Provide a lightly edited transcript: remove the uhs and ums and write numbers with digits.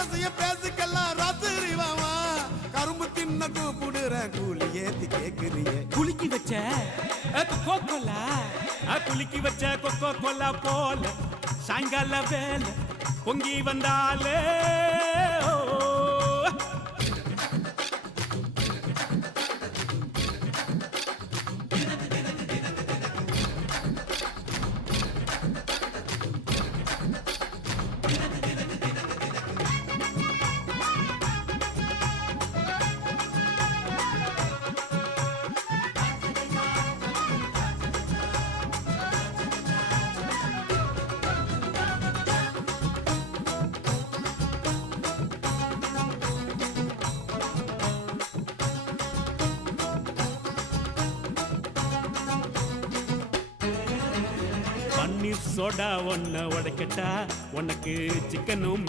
ரகசிய பேசுக்கெல்லாம் ராத்திரி வாமா கரும்பு தின்ன கூப்பிடுற கூலி ஏத்தி கேக்குறிய குலுக்கி வச்ச கோலா குலுக்கி வச்ச கொக்கோ கோலா போல சாயங்கால வேலை பொங்கி வந்தாலே பன்னீர் சோடா ஒன்ன உடைக்கட்டா உனக்கு சிக்கனும்